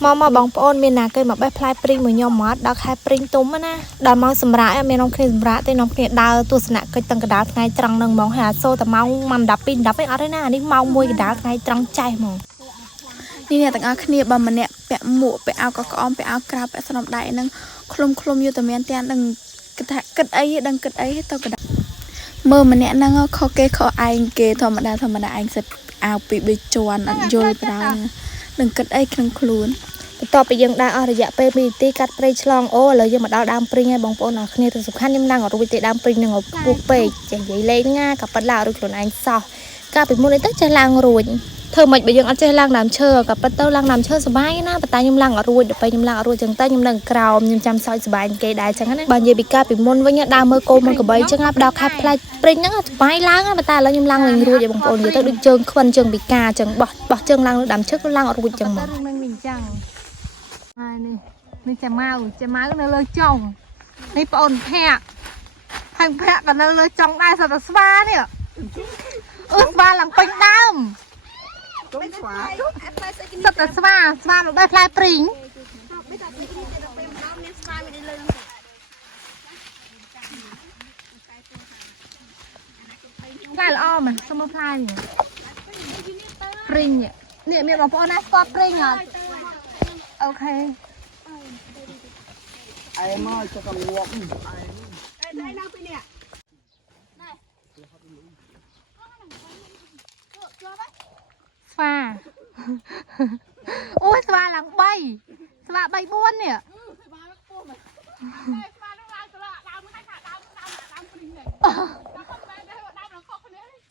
mà bóng ôn miền nào cây mà bé plai pring mới nhom mót đào khai pring túm á đào mau sầm rã miền nông kia sầm rã tây nông kia đào tua sạ cây tăng cái đào ngay trăng nâng mong hà xôแต่mauมันดับปินดับไปอะไรนะนี่mauมวยcái đào ngay trăng chay mong นี่เนี่ยต่างគ្នាបើម្នាក់ពាក់មួកពាក់អាវកក្អមពាក់អាវក្រៅពាក់ស្នំដៃនឹងឃ្លុំឃ្លុំយូរតែមានទាំងនឹងគិតអីដឹងគិតអីទៅកដាមើលម្នាក់ហ្នឹងខកគេខកឯងគេធម្មតាឯងសិតអាវពីបីជាន់អត់យល់ប្រដៅនឹងគិតអីក្នុងខ្លួនបន្ទាប់ពីយើងដើរអស់រយៈពេល2នាទីកាត់ព្រៃឆ្លងអូឥឡូវយើងមកដល់ដើមព្រីងហើយបងប្អូនអរគ្នាសំខាន់ខ្ញុំឡើងអត់រួចទេដើមព្រីងនឹងពុះពេកចេះនិយាយលេងណាក៏ប៉ិតឡើងរួចខ្លួនឯងសោះកាលពីមុននេះទៅចេះឡើងរួចធ្វើមិនបើយើងអត់ចេះឡើងដើមឈើក៏ប៉ិតទៅឡើងដើមឈើសុបាយណាប៉ុន្តែខ្ញុំឡើងអត់រួចដល់ពេលខ្ញុំឡើងអត់រួចចឹងទៅខ្ញុំនៅក្រោមខ្ញុំចាំសោចសុបាយគេដែរចឹងណាបើនិយាយពីកាលពីមុនវិញដើរមើលគោមើលក្របីចឹងណាដល់ខែផ្លែព្រីងហ្នឹងសុបាយឡើងប៉ុន្តែឥឡូវខ្ញុំឡើងវិញរួចឯបងប្អូននិយាយទៅដូចជើងខ្វិនជើងពីកាចឹងបោះជើងឡើងលើដើមឈើក៏ឡើងអត់រួចចឹងមកនឹងវិញចឹងហើយនេះចាម៉ៅនៅលើចុងនេះបងអូនភ័ក្រហើយភ័ក្រក៏នៅលើចុងដែរសត្វតែស្វានេះស្វាឡើងពេញដើមសត្វតែស្វាមកបែបផ្លែព្រីងផ្លែល្អមែនសុំមើលផ្លែនេះព្រីងនេះមានបងប្អូនណាស្គាល់ព្រីងអត់អូខេអេមកចុះកំងក់អេដៃណាពីនេះស្វាអូយស្វាឡើង3ស្វា3 4នេះ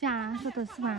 ចាទៅស្វា